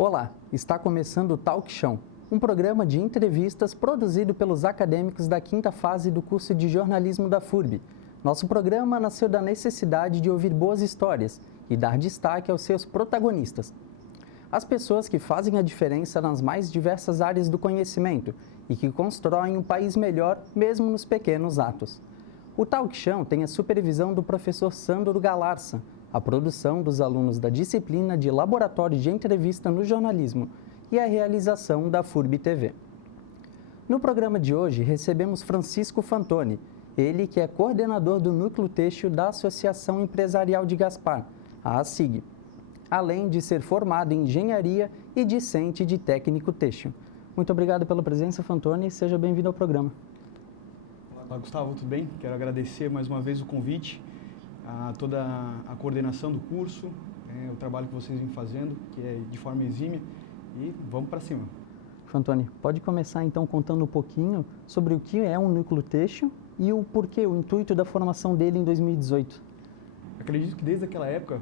Olá, está começando o Talk Show, um programa de entrevistas produzido pelos acadêmicos da quinta fase do curso de jornalismo da FURB. Nosso programa nasceu da necessidade de ouvir boas histórias e dar destaque aos seus protagonistas. As pessoas que fazem a diferença nas mais diversas áreas do conhecimento e que constroem um país melhor mesmo nos pequenos atos. O Talk Show tem a supervisão do professor Sandro Galarza, a produção dos alunos da disciplina de Laboratório de Entrevista no Jornalismo e a realização da FURB TV. No programa de hoje, recebemos Francisco Fantoni, ele que é coordenador do Núcleo Têxtil da Associação Empresarial de Gaspar, a ASIG, além de ser formado em Engenharia e discente de Técnico Têxtil. Muito obrigado pela presença, Fantoni, e seja bem-vindo ao programa. Olá, Gustavo, tudo bem? Quero agradecer mais uma vez o convite, a toda a coordenação do curso, o trabalho que vocês vêm fazendo, que é de forma exímia, e vamos para cima. Fantoni, pode começar então contando um pouquinho sobre o que é um núcleo têxtil e o porquê, o intuito da formação dele em 2018. Acredito que desde aquela época,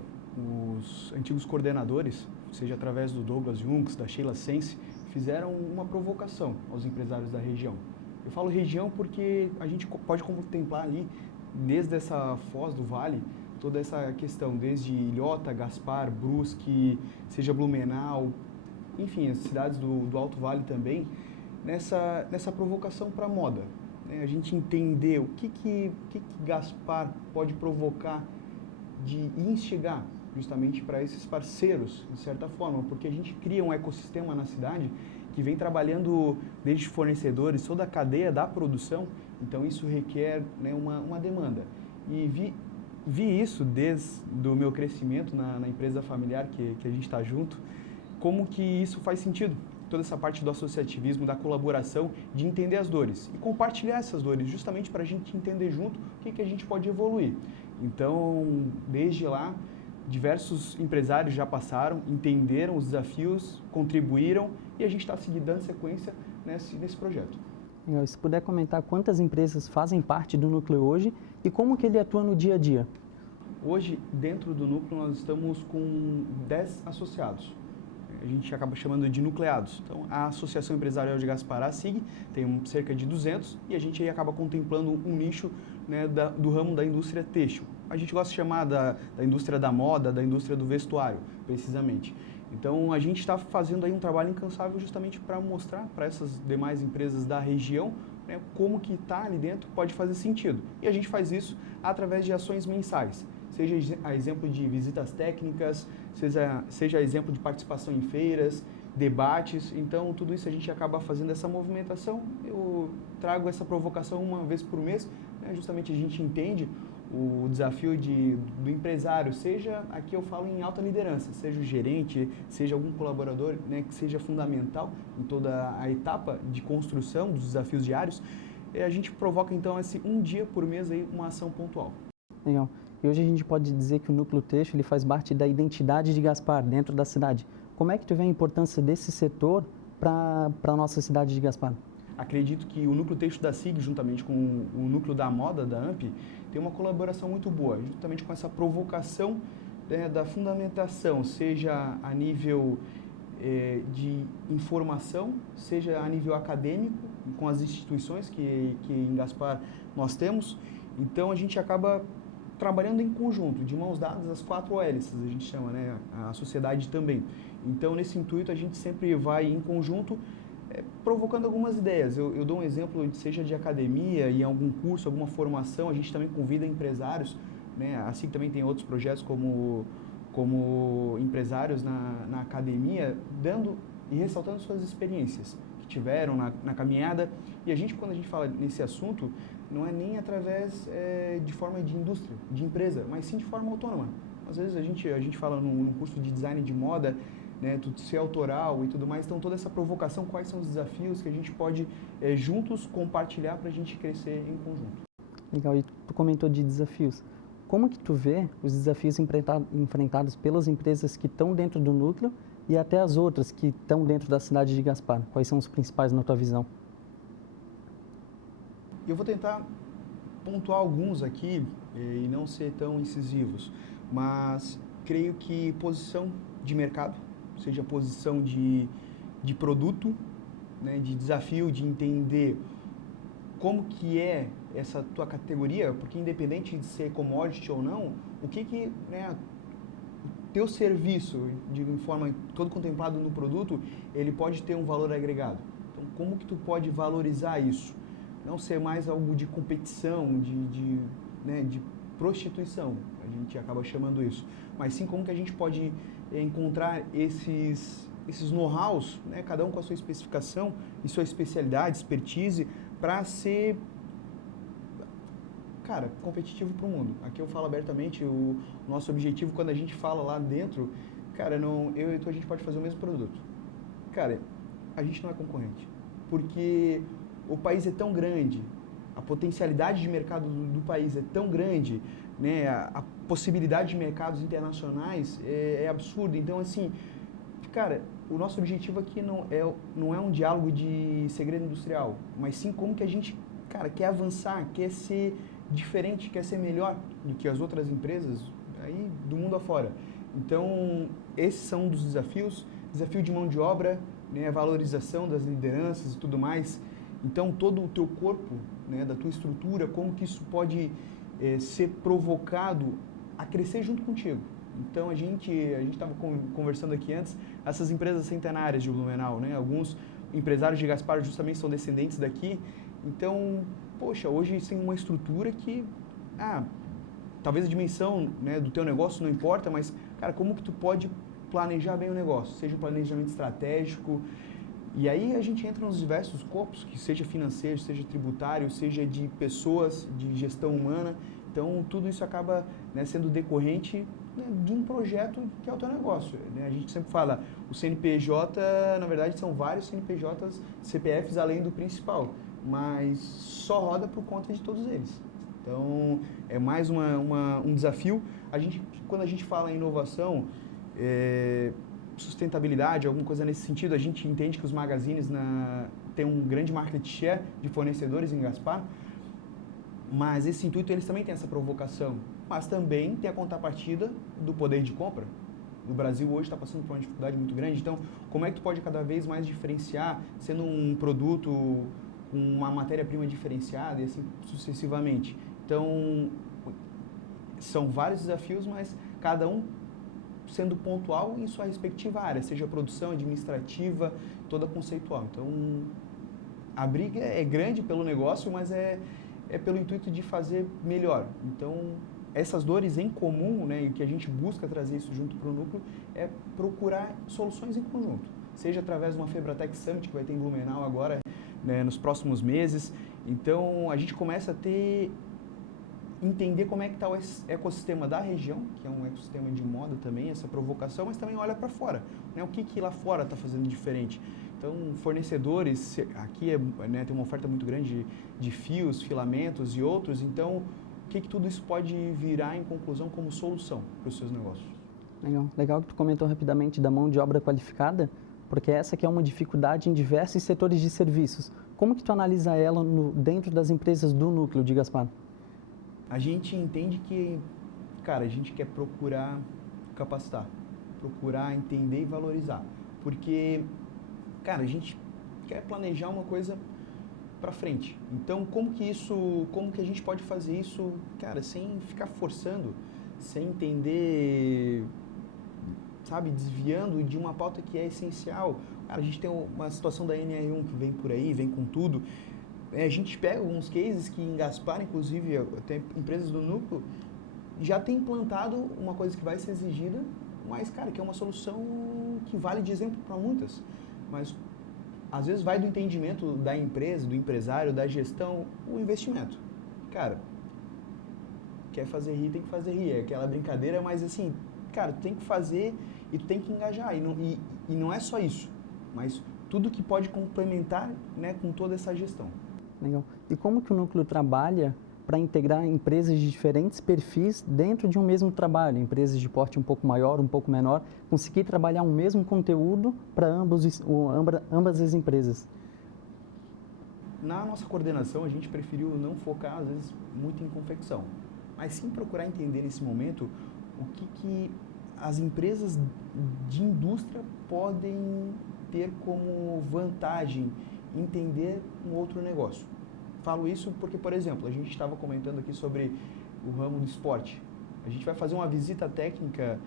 os antigos coordenadores, seja através do Douglas Junks, da Sheila Sense, fizeram uma provocação aos empresários da região. Eu falo região porque a gente pode contemplar ali, desde essa foz do vale, toda essa questão, desde Ilhota, Gaspar, Brusque, seja Blumenau, enfim, as cidades do Alto Vale também, nessa provocação para a moda. Né? A gente entender o que Gaspar pode provocar de instigar justamente para esses parceiros, de certa forma, porque a gente cria um ecossistema na cidade que vem trabalhando desde fornecedores, toda a cadeia da produção, então isso requer, né, uma demanda. E vi isso desde o meu crescimento na empresa familiar que a gente está junto, como que isso faz sentido, toda essa parte do associativismo, da colaboração, de entender as dores e compartilhar essas dores, justamente para a gente entender junto o que a gente pode evoluir. Então, desde lá, diversos empresários já passaram, entenderam os desafios, contribuíram e a gente está dando sequência nesse projeto. Se puder comentar quantas empresas fazem parte do núcleo hoje e como que ele atua no dia a dia? Hoje, dentro do núcleo, nós estamos com 10 associados. A gente acaba chamando de nucleados. Então, a Associação Empresarial de Gaspar, a ASIG, tem cerca de 200 e a gente aí acaba contemplando um nicho, né, do ramo da indústria têxtil. A gente gosta de chamar da indústria da moda, da indústria do vestuário, precisamente. Então, a gente está fazendo aí um trabalho incansável justamente para mostrar para essas demais empresas da região, né, como que está ali dentro pode fazer sentido. E a gente faz isso através de ações mensais, seja a exemplo de visitas técnicas, seja a exemplo de participação em feiras, debates. Então, tudo isso a gente acaba fazendo essa movimentação. Eu trago essa provocação uma vez por mês, né, justamente a gente entende o desafio do empresário, seja, aqui eu falo em alta liderança, seja o gerente, seja algum colaborador, né, que seja fundamental em toda a etapa de construção dos desafios diários, a gente provoca então esse um dia por mês aí uma ação pontual. Legal. E hoje a gente pode dizer que o núcleo têxtil ele faz parte da identidade de Gaspar dentro da cidade. Como é que tu vê a importância desse setor para a nossa cidade de Gaspar? Acredito que o núcleo têxtil da SIG, juntamente com o núcleo da moda da AMP, tem uma colaboração muito boa, justamente com essa provocação, né, da fundamentação, seja a nível de informação, seja a nível acadêmico, com as instituições que em Gaspar nós temos. Então, a gente acaba trabalhando em conjunto, de mãos dadas, as 4 hélices, a gente chama, né, a sociedade também. Então, nesse intuito, a gente sempre vai em conjunto, provocando algumas ideias. Eu dou um exemplo, seja de academia, em algum curso, alguma formação, a gente também convida empresários, né? Assim também tem outros projetos como empresários na academia, dando e ressaltando suas experiências que tiveram na caminhada. E a gente, quando a gente fala nesse assunto, não é nem através de forma de indústria, de empresa, mas sim de forma autônoma. Às vezes a gente fala num curso de design de moda, né, tudo ser autoral e tudo mais, então toda essa provocação, quais são os desafios que a gente pode juntos compartilhar para a gente crescer em conjunto. Legal, e tu comentou de desafios. Como que tu vê os desafios enfrentados pelas empresas que estão dentro do núcleo e até as outras que estão dentro da cidade de Gaspar? Quais são os principais na tua visão? Eu vou tentar pontuar alguns aqui e não ser tão incisivos, mas creio que posição de mercado, seja posição de produto, né, de desafio, de entender como que é essa tua categoria, porque independente de ser commodity ou não, o que né, o teu serviço, de forma todo contemplado no produto, ele pode ter um valor agregado. Então, como que tu pode valorizar isso? Não ser mais algo de competição, né, de prostituição, a gente acaba chamando isso, mas sim como que a gente pode encontrar esses know-hows, né, cada um com a sua especificação e sua especialidade, expertise, para ser, cara, competitivo para o mundo. Aqui eu falo abertamente, o nosso objetivo quando a gente fala lá dentro, cara, não, eu e tu a gente pode fazer o mesmo produto. Cara, a gente não é concorrente, porque o país é tão grande, a potencialidade de mercado do país é tão grande, né, a possibilidade de mercados internacionais é absurda. Então, assim, cara, o nosso objetivo aqui não é um diálogo de segredo industrial, mas sim como que a gente, cara, quer avançar, quer ser diferente, quer ser melhor do que as outras empresas aí do mundo afora. Então, esses são um dos desafios, desafio de mão de obra, né, a valorização das lideranças e tudo mais. Então, todo o teu corpo, né, da tua estrutura, como que isso pode ser provocado a crescer junto contigo. Então, a gente estava conversando aqui antes, essas empresas centenárias de Blumenau, né, alguns empresários de Gaspar justamente são descendentes daqui. Então, poxa, hoje tem uma estrutura que, talvez a dimensão, né, do teu negócio não importa, mas, cara, como que tu pode planejar bem o negócio? Seja um planejamento estratégico. E aí a gente entra nos diversos escopos, que seja financeiro, seja tributário, seja de pessoas, de gestão humana. Então, tudo isso acaba, né, sendo decorrente, né, de um projeto que é o teu negócio. Né? A gente sempre fala, o CNPJ, na verdade, são vários CNPJs, CPFs além do principal, mas só roda por conta de todos eles. Então, é mais um desafio. Quando a gente fala em inovação, sustentabilidade, alguma coisa nesse sentido, a gente entende que os magazines têm um grande market share de fornecedores em Gaspar, mas esse intuito eles também têm essa provocação, mas também tem a contrapartida do poder de compra. O Brasil hoje está passando por uma dificuldade muito grande, então como é que tu pode cada vez mais diferenciar, sendo um produto com uma matéria-prima diferenciada e assim sucessivamente. Então, são vários desafios, mas cada um sendo pontual em sua respectiva área, seja produção, administrativa, toda conceitual. Então, a briga é grande pelo negócio, mas é pelo intuito de fazer melhor. Então, essas dores em comum, né, e que a gente busca trazer isso junto para o núcleo, é procurar soluções em conjunto. Seja através de uma Febratec Summit, que vai ter em Blumenau agora, né, nos próximos meses. Então, a gente começa a entender como é que está o ecossistema da região, que é um ecossistema de moda também, essa provocação, mas também olha para fora, né? O que lá fora está fazendo diferente. Então, fornecedores, aqui né, tem uma oferta muito grande de fios, filamentos e outros, então, o que tudo isso pode virar em conclusão como solução para os seus negócios? Legal que tu comentou rapidamente da mão de obra qualificada, porque essa que é uma dificuldade em diversos setores de serviços. Como que tu analisa ela dentro das empresas do núcleo de Gaspar? A gente entende que, cara, a gente quer procurar capacitar, procurar entender e valorizar, porque, cara, a gente quer planejar uma coisa para frente. Então, como que a gente pode fazer isso, cara, sem ficar forçando, sem entender, sabe, desviando de uma pauta que é essencial. Cara, a gente tem uma situação da NR1 que vem por aí, vem com tudo. A gente pega alguns cases que em Gaspar, inclusive, até empresas do núcleo, já tem implantado uma coisa que vai ser exigida, mas, cara, que é uma solução que vale de exemplo para muitas. Mas, às vezes, vai do entendimento da empresa, do empresário, da gestão, o investimento. Cara, quer fazer rir, tem que fazer rir. É aquela brincadeira, mas, assim, cara, tu tem que fazer e tu tem que engajar. E não é só isso, mas tudo que pode complementar, né, com toda essa gestão. Legal. E como que o núcleo trabalha para integrar empresas de diferentes perfis dentro de um mesmo trabalho? Empresas de porte um pouco maior, um pouco menor, conseguir trabalhar um mesmo conteúdo para ambas as empresas? Na nossa coordenação, a gente preferiu não focar, às vezes, muito em confecção, mas sim procurar entender nesse momento o que as empresas de indústria podem ter como vantagem entender um outro negócio. Falo isso porque, por exemplo, a gente estava comentando aqui sobre o ramo do esporte. A gente vai fazer uma visita técnica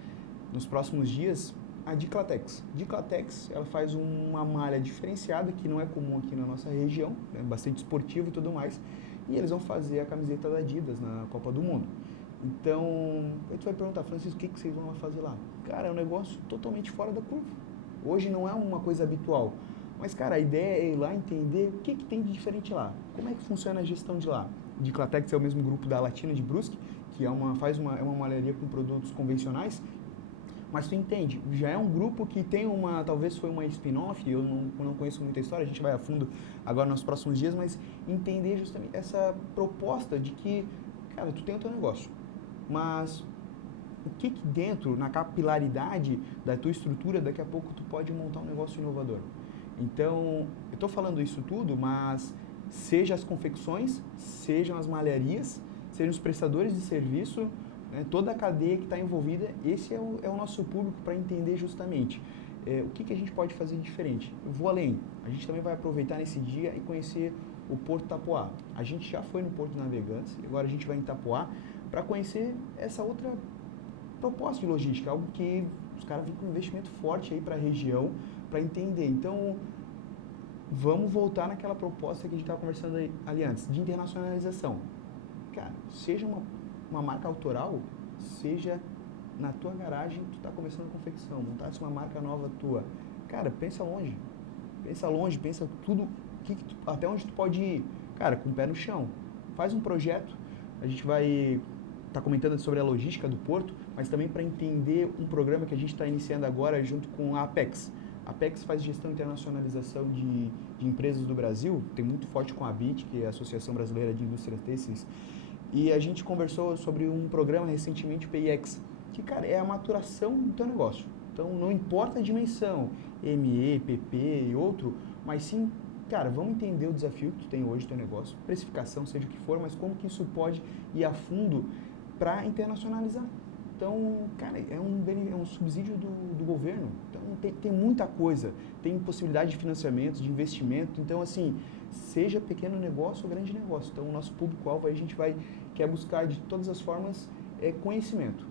nos próximos dias à Diclatex. Diclatex, ela faz uma malha diferenciada que não é comum aqui na nossa região, é bastante esportivo e tudo mais, e eles vão fazer a camiseta da Adidas na Copa do Mundo. Então, tu vai perguntar, Francisco, o que vocês vão fazer lá? Cara, é um negócio totalmente fora da curva. Hoje não é uma coisa habitual, mas, cara, a ideia é ir lá entender o que tem de diferente lá, como é que funciona a gestão de lá. Diclatex é o mesmo grupo da Latina de Brusque, que é uma malharia com produtos convencionais, mas tu entende, já é um grupo que tem talvez foi uma spin-off, eu não conheço muita história, a gente vai a fundo agora nos próximos dias, mas entender justamente essa proposta de que, cara, tu tem o teu negócio, mas o que dentro, na capilaridade da tua estrutura, daqui a pouco tu pode montar um negócio inovador. Então, eu estou falando isso tudo, mas seja as confecções, sejam as malharias, sejam os prestadores de serviço, né, toda a cadeia que está envolvida, esse é o nosso público para entender justamente o que a gente pode fazer de diferente. Eu vou além, a gente também vai aproveitar nesse dia e conhecer o Porto Itapoá. A gente já foi no Porto de Navegantes, agora a gente vai em Itapoá para conhecer essa outra proposta de logística, algo que os caras vêm com um investimento forte aí para a região, para entender. Então, vamos voltar naquela proposta que a gente estava conversando ali antes, de internacionalização. Cara, seja uma marca autoral, seja na tua garagem, tu está começando a confecção, montasse uma marca nova tua. Cara, pensa longe, pensa tudo, até onde tu pode ir. Cara, com o pé no chão. Faz um projeto, a gente vai estar comentando sobre a logística do porto, mas também para entender um programa que a gente está iniciando agora junto com a Apex. A Apex faz gestão e internacionalização de empresas do Brasil, tem muito forte com a ABIT, que é a Associação Brasileira de Indústrias Têxteis, e a gente conversou sobre um programa recentemente, o PIX, que, cara, é a maturação do teu negócio. Então, não importa a dimensão, ME, PP e outro, mas sim, cara, vamos entender o desafio que tu tem hoje no teu negócio, precificação, seja o que for, mas como que isso pode ir a fundo para internacionalizar. Então, cara, é um subsídio do governo. Então, tem muita coisa. Tem possibilidade de financiamento, de investimento. Então, assim, seja pequeno negócio ou grande negócio. Então, o nosso público-alvo, a gente quer buscar de todas as formas conhecimento.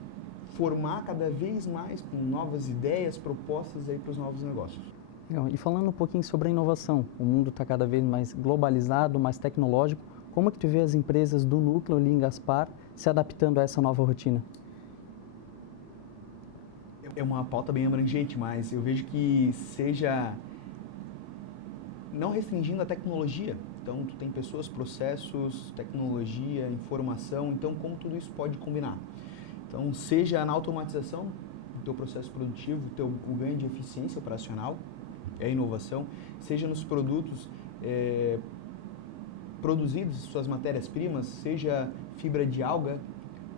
Formar cada vez mais com novas ideias, propostas aí para os novos negócios. E falando um pouquinho sobre a inovação, o mundo está cada vez mais globalizado, mais tecnológico. Como que tu vê as empresas do núcleo ali em Gaspar se adaptando a essa nova rotina? É uma pauta bem abrangente, mas eu vejo que seja não restringindo a tecnologia. Então, tu tem pessoas, processos, tecnologia, informação. Então, como tudo isso pode combinar? Então, seja na automatização do teu processo produtivo, o ganho de eficiência operacional, é a inovação, seja nos produtos produzidos, suas matérias-primas, seja fibra de alga,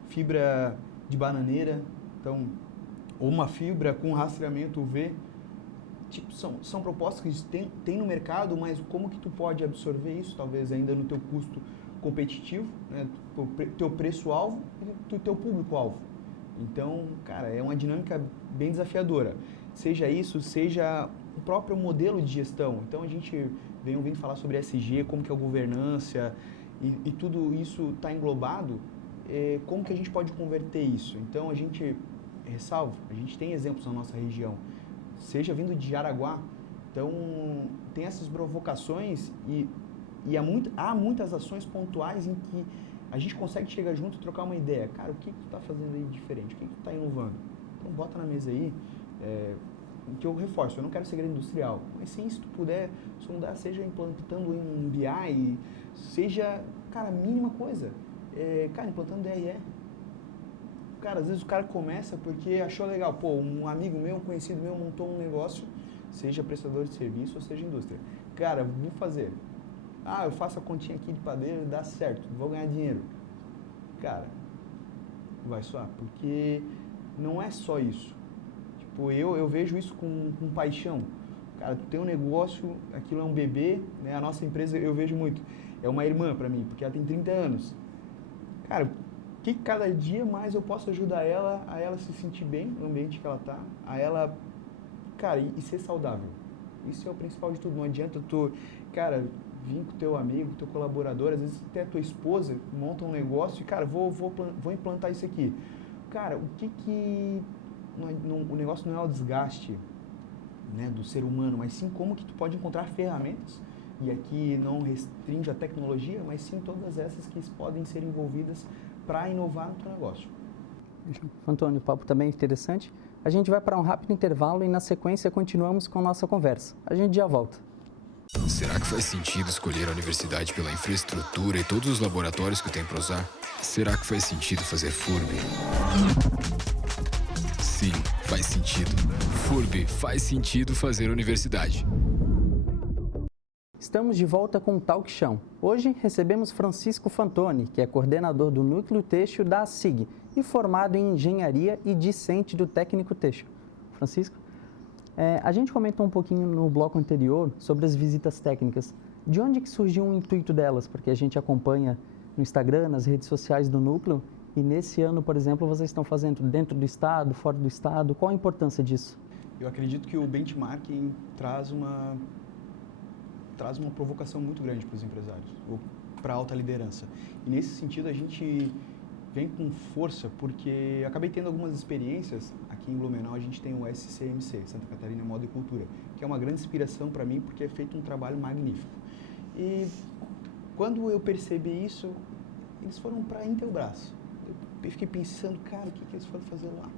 fibra de bananeira, então, ou uma fibra com rastreamento UV, tipo, são propostas que tem no mercado, mas como que tu pode absorver isso, talvez ainda no teu custo competitivo, né, teu preço-alvo e teu público-alvo. Então, cara, é uma dinâmica bem desafiadora. Seja isso, seja o próprio modelo de gestão. Então, a gente vem ouvindo falar sobre ESG, como que é a governança, e tudo isso está englobado, como que a gente pode converter isso? Então, a gente tem exemplos na nossa região, seja vindo de Jaraguá. Então, tem essas provocações e há muitas ações pontuais em que a gente consegue chegar junto e trocar uma ideia. Cara, o que tu está fazendo aí de diferente? O que tu está inovando? Então, bota na mesa aí, que eu reforço, eu não quero segredo industrial, mas sim, se tu puder sondar, seja implantando em BI, seja, cara, a mínima coisa, cara, implantando DRE. Cara, às vezes o cara começa porque achou legal, pô, um amigo meu, um conhecido meu montou um negócio, seja prestador de serviço ou seja indústria. Cara, vou fazer. Ah, eu faço a continha aqui de padeiro, dá certo, vou ganhar dinheiro. Cara, vai suar, porque não é só isso. Tipo, eu vejo isso com paixão. Cara, tu tem um negócio, aquilo é um bebê, né? A nossa empresa, eu vejo muito, é uma irmã para mim, porque ela tem 30 anos. Cara, que cada dia mais eu posso ajudar ela a ela se sentir bem no ambiente que ela está, a ela, cara, e ser saudável. Isso é o principal de tudo. Não adianta tu, cara, vir com teu amigo, teu colaborador, às vezes até tua esposa monta um negócio e, cara, vou implantar isso aqui. Cara, o negócio não é o desgaste, né, do ser humano, mas sim como que tu pode encontrar ferramentas, e aqui não restringe a tecnologia, mas sim todas essas que podem ser envolvidas para inovar no teu negócio. Antônio, o papo também é interessante. A gente vai para um rápido intervalo e na sequência continuamos com nossa conversa. A gente já volta. Será que faz sentido escolher a universidade pela infraestrutura e todos os laboratórios que tem para usar? Será que faz sentido fazer FURB? Sim, faz sentido. FURB faz sentido fazer universidade. Estamos de volta com o Talk Chão. Hoje recebemos Francisco Fantoni, que é coordenador do Núcleo Têxtil da ASIG e formado em Engenharia e discente do Técnico Têxtil. Francisco, a gente comentou um pouquinho no bloco anterior sobre as visitas técnicas. De onde que surgiu o intuito delas? Porque a gente acompanha no Instagram, nas redes sociais do Núcleo, e nesse ano, por exemplo, vocês estão fazendo dentro do Estado, fora do Estado. Qual a importância disso? Eu acredito que o benchmarking traz uma provocação muito grande para os empresários, ou para a alta liderança. E nesse sentido a gente vem com força, porque acabei tendo algumas experiências. Aqui em Blumenau a gente tem o SCMC, Santa Catarina Moda e Cultura, que é uma grande inspiração para mim, porque é feito um trabalho magnífico. E quando eu percebi isso, eles foram para a Intelbras. Eu fiquei pensando, cara, o que eles foram fazer lá?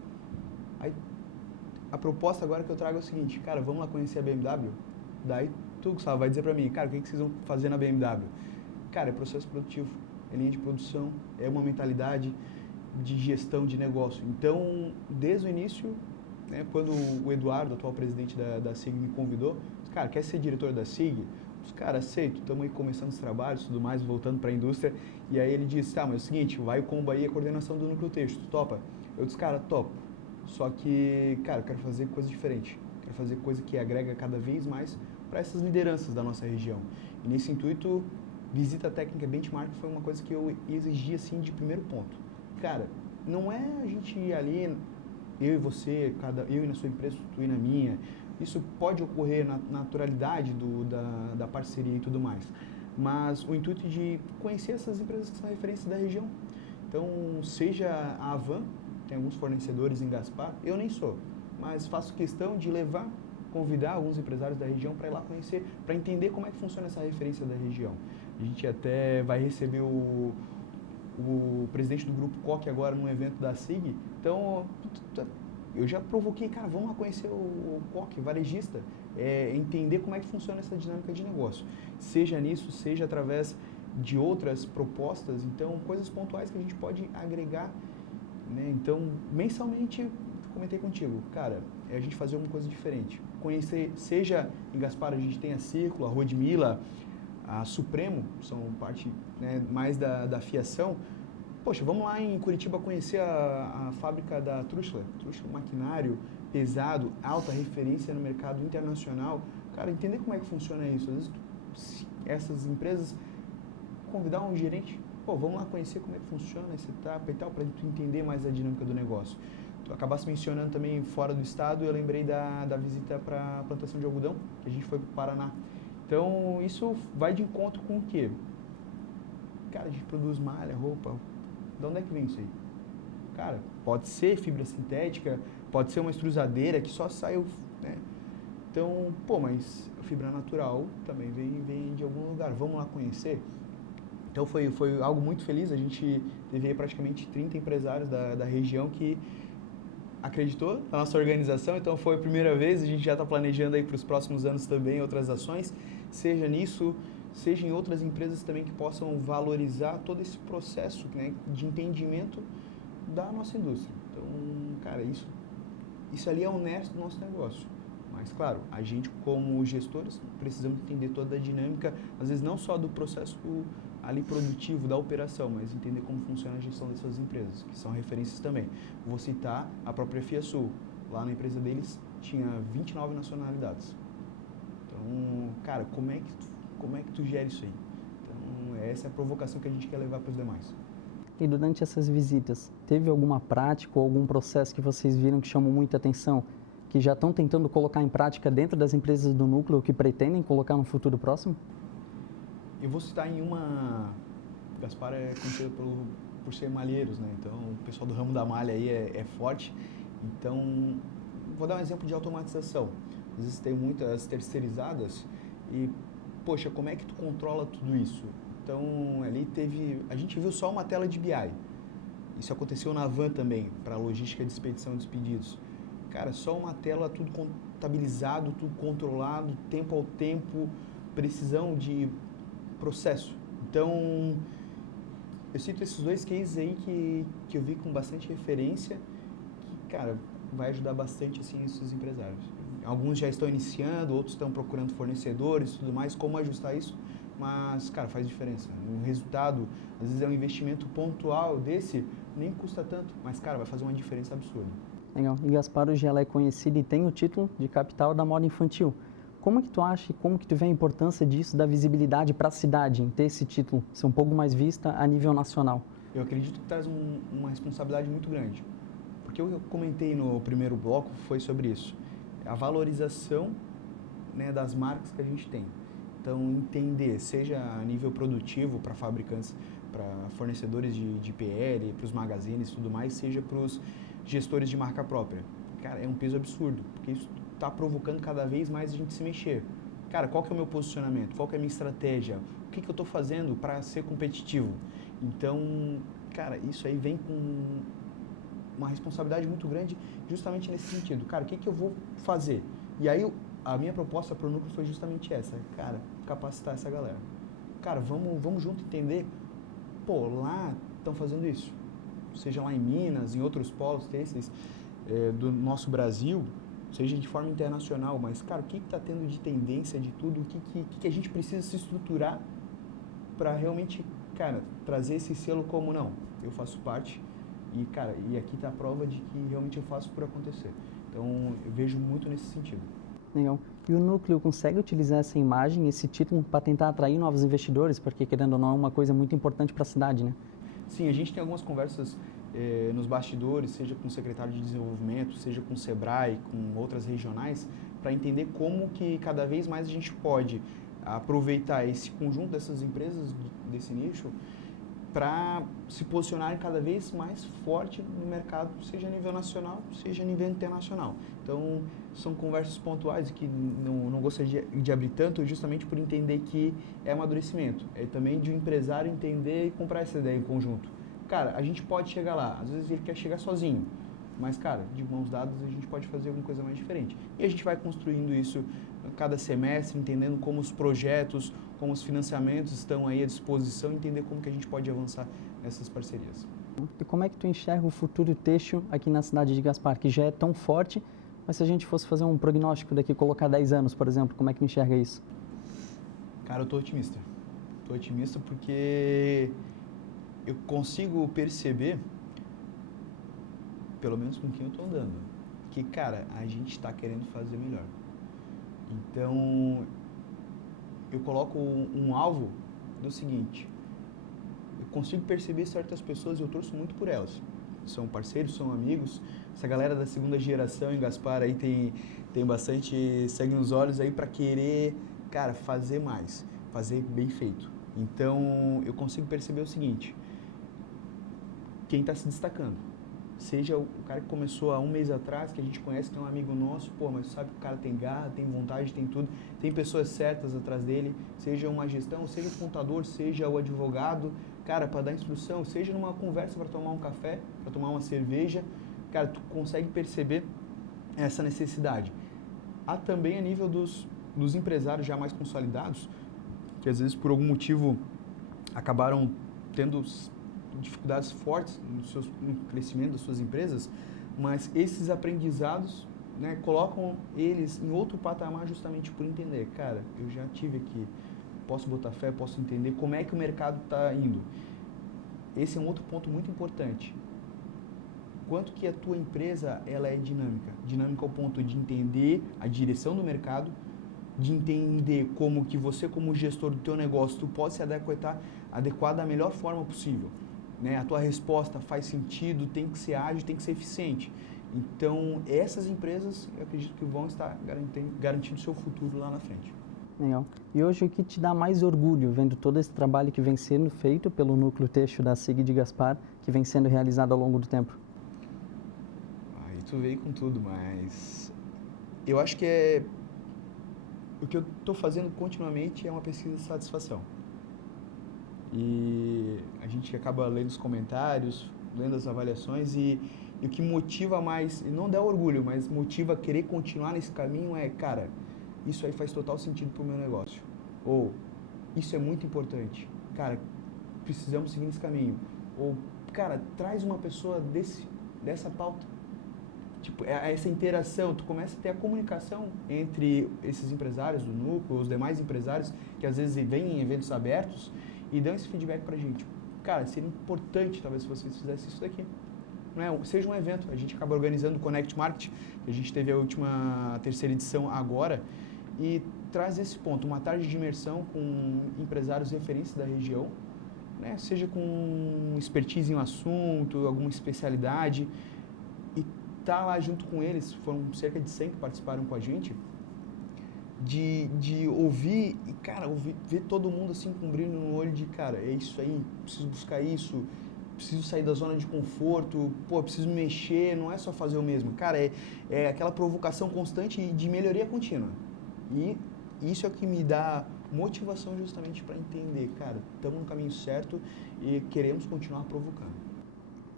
Aí a proposta agora que eu trago é o seguinte, cara, vamos lá conhecer a BMW? Daí tu, Gustavo, vai dizer para mim, cara, o que vocês vão fazer na BMW? Cara, é processo produtivo, é linha de produção, é uma mentalidade de gestão de negócio. Então, desde o início, né, quando o Eduardo, atual presidente da SIG, me convidou, disse, cara, quer ser diretor da SIG? Os caras, aceito, estamos aí começando os trabalhos, tudo mais, voltando para a indústria. E aí ele disse, tá, mas é o seguinte, vai o combo aí, a coordenação do Núcleo Têxtil, topa? Eu disse, cara, topo. Só que, cara, eu quero fazer coisa diferente. Quero fazer coisa que agrega cada vez mais para essas lideranças da nossa região. E nesse intuito, visita técnica benchmark foi uma coisa que eu exigi assim de primeiro ponto. Cara, não é a gente ir ali, eu e você, eu e na sua empresa, tu e na minha. Isso pode ocorrer na naturalidade da parceria e tudo mais. Mas o intuito de conhecer essas empresas que são referências da região. Então, seja a Avan, tem alguns fornecedores em Gaspar, eu nem sou, mas faço questão de convidar alguns empresários da região para ir lá conhecer, para entender como é que funciona essa referência da região. A gente até vai receber o presidente do Grupo Coque agora num evento da SIG, então eu já provoquei, cara, vamos lá conhecer o Coque, varejista, entender como é que funciona essa dinâmica de negócio. Seja nisso, seja através de outras propostas, então coisas pontuais que a gente pode agregar, né? Então, mensalmente, comentei contigo, cara, a gente fazer uma coisa diferente. Conhecer, seja em Gaspar, a gente tem a Círculo, a Rodmila, a Supremo, são parte, né, mais da fiação. Poxa, vamos lá em Curitiba conhecer a fábrica da Truxler, maquinário pesado, alta referência no mercado internacional. Cara, entender como é que funciona isso. Às vezes, essas empresas, convidar um gerente, pô, vamos lá conhecer como é que funciona essa etapa e tal, para tu entender mais a dinâmica do negócio. Tu acabaste mencionando também fora do estado, eu lembrei da visita para a plantação de algodão, que a gente foi para o Paraná. Então, isso vai de encontro com o quê? Cara, a gente produz malha, roupa. De onde é que vem isso aí? Cara, pode ser fibra sintética, pode ser uma extrusadeira que só saiu, né? Então, pô, mas a fibra natural também vem de algum lugar. Vamos lá conhecer? Então, foi algo muito feliz. A gente teve aí praticamente 30 empresários da região que acreditou na nossa organização. Então, foi a primeira vez. A gente já está planejando aí para os próximos anos também outras ações. Seja nisso, seja em outras empresas também que possam valorizar todo esse processo, né, de entendimento da nossa indústria. Então, cara, isso ali é honesto do nosso negócio. Mas, claro, a gente como gestores precisamos entender toda a dinâmica, às vezes não só do processo ali produtivo da operação, mas entender como funciona a gestão dessas empresas, que são referências também. Vou citar a própria FiaSul. Lá na empresa deles tinha 29 nacionalidades. Então, cara, como é que tu gera isso aí? Então, essa é a provocação que a gente quer levar para os demais. E durante essas visitas, teve alguma prática ou algum processo que vocês viram que chamou muita atenção, que já estão tentando colocar em prática dentro das empresas do núcleo ou que pretendem colocar no futuro próximo? Eu vou citar em uma... Gaspar é conhecido por ser malheiros, né? Então, o pessoal do ramo da malha aí é forte. Então, vou dar um exemplo de automatização. Às vezes tem muitas terceirizadas e, poxa, como é que tu controla tudo isso? Então, ali a gente viu só uma tela de BI. Isso aconteceu na Van também, para a logística de expedição dos pedidos. Cara, só uma tela, tudo contabilizado, tudo controlado, tempo ao tempo, precisão de processo. Então, eu cito esses dois cases aí que eu vi com bastante referência, que, cara, vai ajudar bastante, assim, esses empresários. Alguns já estão iniciando, outros estão procurando fornecedores e tudo mais, como ajustar isso, mas, cara, faz diferença. O resultado, às vezes é um investimento pontual desse, nem custa tanto, mas, cara, vai fazer uma diferença absurda. Legal. E Gaspar hoje ela é conhecida e tem o título de capital da moda infantil. Como que tu acha e como que tu vê a importância disso, da visibilidade para a cidade, em ter esse título, ser um pouco mais vista a nível nacional? Eu acredito que traz uma responsabilidade muito grande. Porque o que eu comentei no primeiro bloco foi sobre isso. A valorização, né, das marcas que a gente tem. Então, entender, seja a nível produtivo para fabricantes, para fornecedores de PL, para os magazines e tudo mais, seja para os gestores de marca própria. Cara, é um peso absurdo, porque isso está provocando cada vez mais a gente se mexer. Cara, qual que é o meu posicionamento? Qual que é a minha estratégia? O que eu estou fazendo para ser competitivo? Então, cara, isso aí vem com uma responsabilidade muito grande justamente nesse sentido. Cara, o que eu vou fazer? E aí, a minha proposta para o núcleo foi justamente essa. Cara, capacitar essa galera. Cara, vamos junto entender. Pô, lá estão fazendo isso. Seja lá em Minas, em outros polos têxteis do nosso Brasil, seja de forma internacional, mas, cara, o que está tendo de tendência de tudo, o que a gente precisa se estruturar para realmente, cara, trazer esse selo como, não, eu faço parte e, cara, e aqui está a prova de que realmente eu faço por acontecer. Então, eu vejo muito nesse sentido. Legal. E o núcleo consegue utilizar essa imagem, esse título, para tentar atrair novos investidores? Porque, querendo ou não, é uma coisa muito importante para a cidade, né? Sim, a gente tem algumas conversas nos bastidores, seja com o secretário de desenvolvimento, seja com o Sebrae, com outras regionais, para entender como que cada vez mais a gente pode aproveitar esse conjunto dessas empresas desse nicho para se posicionarem cada vez mais forte no mercado, seja a nível nacional, seja a nível internacional. Então, são conversas pontuais que não gostaria de abrir tanto, justamente por entender que é amadurecimento. É também de um empresário entender e comprar essa ideia em conjunto. Cara, a gente pode chegar lá, às vezes ele quer chegar sozinho, mas, cara, de mãos dadas a gente pode fazer alguma coisa mais diferente. E a gente vai construindo isso cada semestre, entendendo como os projetos, como os financiamentos estão aí à disposição, entender como que a gente pode avançar nessas parcerias. E como é que tu enxerga o futuro têxtil aqui na cidade de Gaspar, que já é tão forte, mas se a gente fosse fazer um prognóstico daqui, colocar 10 anos, por exemplo, como é que tu enxerga isso? Cara, eu tô otimista. Tô otimista porque eu consigo perceber, pelo menos com quem eu tô andando, que, cara, a gente está querendo fazer melhor. Então, eu coloco um alvo do seguinte: eu consigo perceber certas pessoas e eu torço muito por elas. São parceiros, são amigos. Essa galera da segunda geração em Gaspar aí tem bastante sangue nos olhos aí para querer, cara, fazer mais, fazer bem feito. Então, eu consigo perceber o seguinte: quem está se destacando, seja o cara que começou há um mês atrás, que a gente conhece, que é um amigo nosso, pô, mas sabe que o cara tem garra, tem vontade, tem tudo, tem pessoas certas atrás dele, seja uma gestão, seja o contador, seja o advogado, cara, para dar instrução, seja numa conversa para tomar um café, para tomar uma cerveja, cara, tu consegue perceber essa necessidade. Há também a nível dos empresários já mais consolidados, que às vezes por algum motivo acabaram tendo dificuldades fortes no crescimento das suas empresas, mas esses aprendizados, né, colocam eles em outro patamar justamente por entender, cara, eu já tive aqui, posso botar fé, posso entender como é que o mercado está indo. Esse é um outro ponto muito importante. Quanto que a tua empresa ela é dinâmica? Dinâmica ao ponto de entender a direção do mercado, de entender como que você, como gestor do teu negócio, tu pode se adequar da melhor forma possível. né? A tua resposta faz sentido, tem que ser ágil, tem que ser eficiente. Então, essas empresas, eu acredito que vão estar garantindo o seu futuro lá na frente. Legal. E hoje, o que te dá mais orgulho vendo todo esse trabalho que vem sendo feito pelo Núcleo Têxtil da SIG de Gaspar, que vem sendo realizado ao longo do tempo? Aí tu veio com tudo, mas eu acho que o que eu estou fazendo continuamente é uma pesquisa de satisfação. E a gente acaba lendo os comentários, lendo as avaliações e o que motiva mais, e não dá orgulho, mas motiva a querer continuar nesse caminho é, cara, isso aí faz total sentido para o meu negócio. Ou, isso é muito importante. Cara, precisamos seguir nesse caminho. Ou, cara, traz uma pessoa dessa pauta. Tipo, essa interação, tu começa a ter a comunicação entre esses empresários do núcleo, os demais empresários, que às vezes vêm em eventos abertos e dão esse feedback pra gente. Cara, seria importante, talvez, se vocês fizessem isso daqui. Não é? Seja um evento, a gente acaba organizando o Connect Market, a gente teve a terceira edição agora, e traz esse ponto, uma tarde de imersão com empresários referentes da região, né? Seja com expertise em um assunto, alguma especialidade, e tá lá junto com eles, foram cerca de 100 que participaram com a gente, de ouvir, e cara, ver todo mundo assim com um brilho no olho de, cara, é isso aí, preciso buscar isso, preciso sair da zona de conforto, pô, preciso mexer, não é só fazer o mesmo. Cara, é aquela provocação constante de melhoria contínua. E isso é o que me dá motivação justamente para entender, cara, estamos no caminho certo e queremos continuar provocando.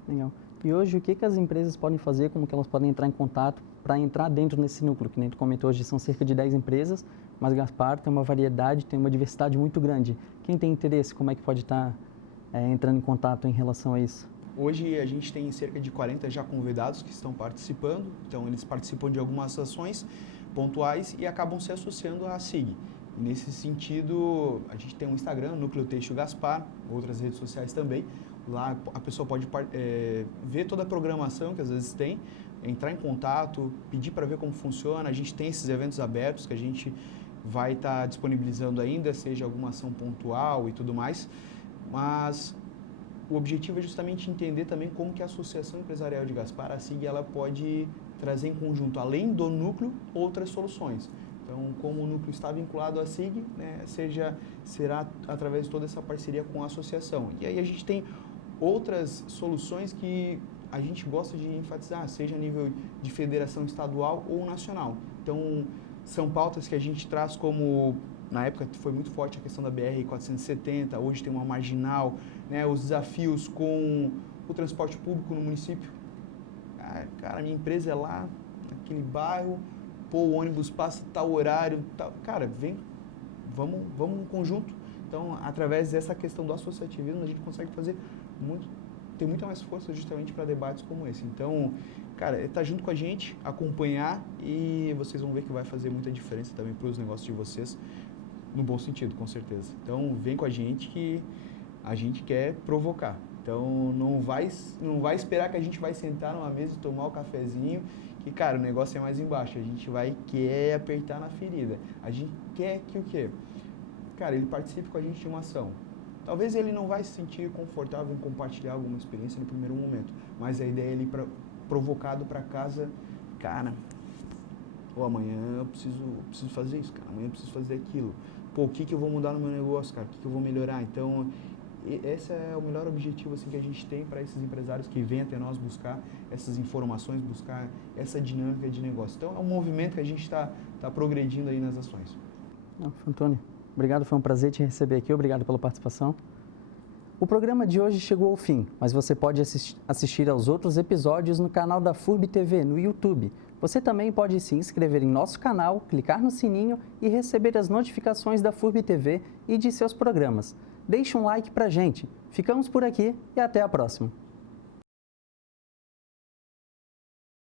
Legal. E hoje, o que as empresas podem fazer, como que elas podem entrar em contato para entrar dentro desse núcleo? Que nem tu comentou, hoje são cerca de 10 empresas, mas Gaspar tem uma variedade, tem uma diversidade muito grande. Quem tem interesse, como é que pode estar entrando em contato em relação a isso? Hoje a gente tem cerca de 40 já convidados que estão participando, então eles participam de algumas ações pontuais e acabam se associando à SIG. Nesse sentido, a gente tem um Instagram, Núcleo Têxtil Gaspar, outras redes sociais também. Lá a pessoa pode ver toda a programação que às vezes tem, entrar em contato, pedir para ver como funciona. A gente tem esses eventos abertos que a gente vai estar disponibilizando ainda, seja alguma ação pontual e tudo mais. Mas o objetivo é justamente entender também como que a Associação Empresarial de Gaspar, a SIG, ela pode trazer em conjunto, além do núcleo, outras soluções. Então, como o núcleo está vinculado à SIG, né, será através de toda essa parceria com a associação. E aí a gente tem outras soluções que a gente gosta de enfatizar, seja a nível de federação estadual ou nacional. Então, são pautas que a gente traz como, na época foi muito forte a questão da BR-470, hoje tem uma marginal, né, os desafios com o transporte público no município. Cara, minha empresa é lá, naquele bairro, pô, o ônibus passa tal horário, tal. Cara, vem, vamos em conjunto. Então, através dessa questão do associativismo, a gente consegue ter muita mais força justamente para debates como esse. Então, cara, é estar junto com a gente, acompanhar e vocês vão ver que vai fazer muita diferença também para os negócios de vocês, no bom sentido, com certeza. Então, vem com a gente que a gente quer provocar. Então, não vai esperar que a gente vai sentar numa mesa e tomar o cafezinho, que, cara, o negócio é mais embaixo. A gente quer apertar na ferida. A gente quer que o quê? Cara, ele participe com a gente de uma ação. Talvez ele não vai se sentir confortável em compartilhar alguma experiência no primeiro momento, mas a ideia é ele provocado para casa, cara, amanhã eu preciso fazer isso, cara, amanhã eu preciso fazer aquilo. Pô, o que eu vou mudar no meu negócio, cara? O que eu vou melhorar? Então, esse é o melhor objetivo assim, que a gente tem para esses empresários que vêm até nós buscar essas informações, buscar essa dinâmica de negócio. Então, é um movimento que a gente está progredindo aí nas ações. Antônio, obrigado, foi um prazer te receber aqui, obrigado pela participação. O programa de hoje chegou ao fim, mas você pode assistir aos outros episódios no canal da FURB TV, no YouTube. Você também pode se inscrever em nosso canal, clicar no sininho e receber as notificações da FURB TV e de seus programas. Deixe um like pra gente. Ficamos por aqui e até a próxima.